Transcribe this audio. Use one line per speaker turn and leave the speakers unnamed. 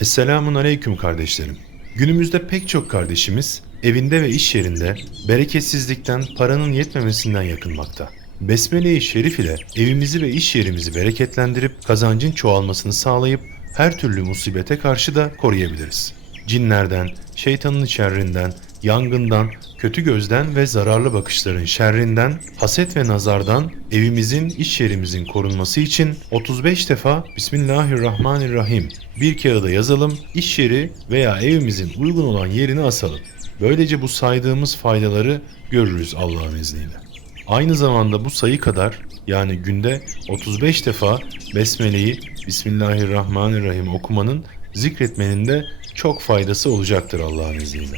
Esselamun Aleyküm kardeşlerim. Günümüzde pek çok kardeşimiz evinde ve iş yerinde bereketsizlikten, paranın yetmemesinden yakınmakta. Besmele-i Şerif ile evimizi ve iş yerimizi bereketlendirip kazancın çoğalmasını sağlayıp her türlü musibete karşı da koruyabiliriz. Cinlerden, şeytanın şerrinden, yangından, kötü gözden ve zararlı bakışların şerrinden, haset ve nazardan evimizin, iş yerimizin korunması için 35 defa Bismillahirrahmanirrahim bir kağıda yazalım, iş yeri veya evimizin uygun olan yerini asalım. Böylece bu saydığımız faydaları görürüz Allah'ın izniyle. Aynı zamanda bu sayı kadar yani günde 35 defa Besmele'yi Bismillahirrahmanirrahim okumanın zikretmenin de çok faydası olacaktır Allah'ın izniyle.